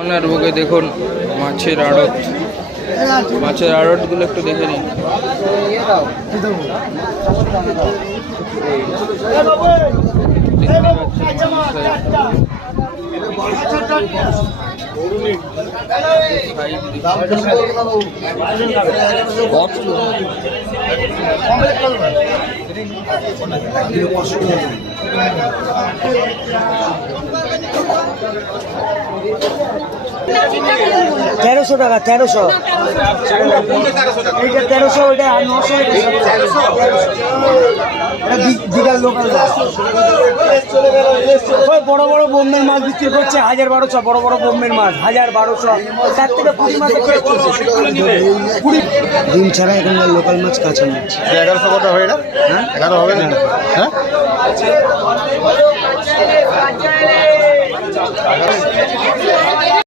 ওনার বুকে দেখুন মাছের আড়ত, মাছের আড়তগুলো একটু দেখে নিন। তেরোশো টাকা, 1300, এইটা 1300, ওইটা 900, দীঘার লোকাল ওই বড় বড় বোম্বের মাছ বিক্রি করছে 1200, বড় বড় বোম্বের মাছ 1200, তার থেকে 20 মাসে ডিম ছাড়া এখানকার লোকাল মাছ, কাঁচা মাছ 1100 কত হয় এটা? হ্যাঁ 11 হবে না? হ্যাঁ